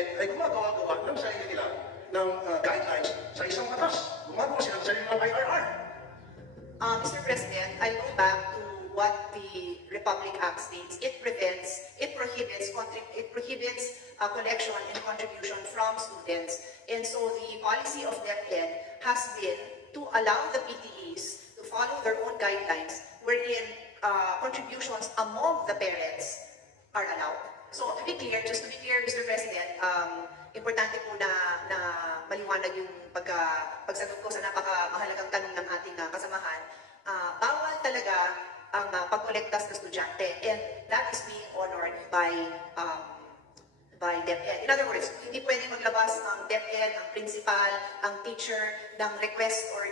DepEd ay gumagawa-gawa ng sarili nila ng guidelines sa isang batas. Gumagawa sila ng sarili ng IRR. Mr. President, I go back to what the Republic Act states. It prohibits collection and contribution from students. And so the policy of DepEd has been to allow the PTEs to follow their own guidelines wherein contributions among the parents are allowed. So to be clear, just to be clear, Mr. President, importante po na maliwanag yung pagsagot ko sa napakamahalagang tanong ng ating kasamahan. Bawal talaga ang pagkolekta sa estudyante, and that is being honored by DepEd. In other words, hindi pwede maglabas ang DepEd, ang principal, ang teacher ng request or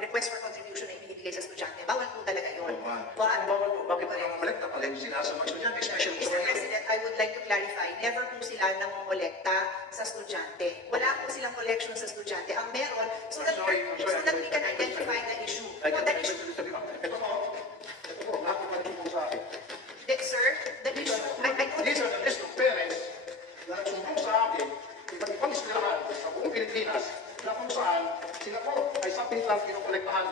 request for contribution na ibinibigay sa estudyante. Bawal po talaga yun. Bawal po. Bakit po yung kolekta pala sila sa mga estudyante? Mr. President, I would like to clarify, never po sila nangongolekta sa estudyante. Wala po silang collection sa estudyante. Ang meron, so that we can identify the issue. Ito po, nakapagpapalito po sa akin. Sir, the issue, These are the list of parents na nagsumbong sa akin, iba't ibang eskwelahan sa buong Pilipinas, na kung saan sila po ay sabi nilang kinukolektahan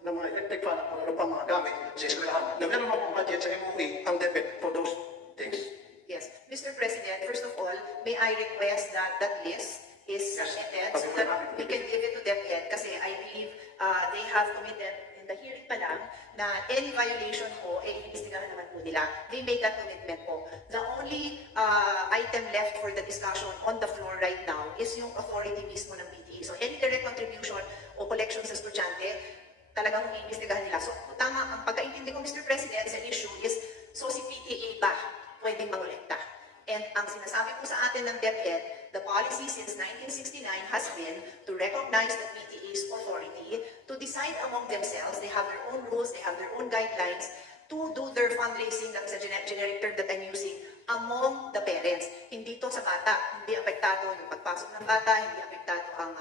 ng mga electric fan o ano pa mga gamit sa eskwelahan. Na meron akong budget sa MOE ang DepEd for those things. Yes. Mr. President, first of all, may I request that that list is submitted so that we can give it to DepEd kasi I believe they have committed in the hearing pa lang na any violation po, iimbestigahan naman po nila. They made that commitment po. The only item left for the discussion on the floor right now is yung authority mismo ng PTE. So any direct contribution o collection sa estudyante, talagang iimbestigahan nila. So tama, ang pagkaintindi ko, Mr. President, sa issue is, so si PTA ba pwedeng mangolekta? And ang sinasabi po sa atin ng DepEd, the policy since 1969 has been to recognize the PTE's authority to decide among themselves. They have their own rules, they have their own guidelines to do their fundraising, that's a generic term that I'm using, among the parents. Hindi to sa bata, hindi apektado yung pagpasok ng bata, hindi apektado ang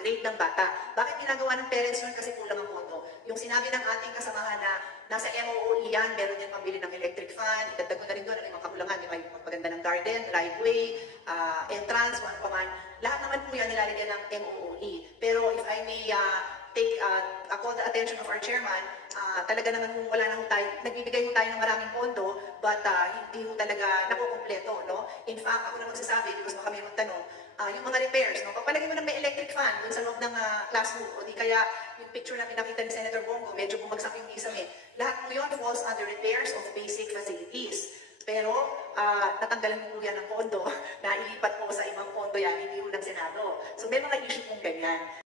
grade ng bata. Bakit ginagawa ng parents yun? Kasi kulang ang pondo. Yung sinabi ng ating kasamahan na nasa MOE yan, meron yan pambili ng electric fan, idagdag ko na rin doon ang mga kakulangan, yung magpaganda ng garden, driveway, entrance, ano pa man. Lahat naman po yan nilalagyan ng MOE. Pero if I may call the attention of our chairman, talaga naman wala na tayo, nagbibigay tayo ng maraming pondo, but hindi talaga nakukumpleto, no? In fact, ako na magsasabi, because baka may magtanong, yung mga repairs, no? Papalagay mo na may electric fan dun sa loob ng classroom, o di kaya yung picture na pinakita ni Senator Bongo, medyo bumagsak yung isame. Lahat po yun falls under repairs of basic facilities. Pero natanggalan po yan ng pondo, na ilipat po sa ibang pondo yan, hindi po ng Senado. So may mga issue pong ganyan.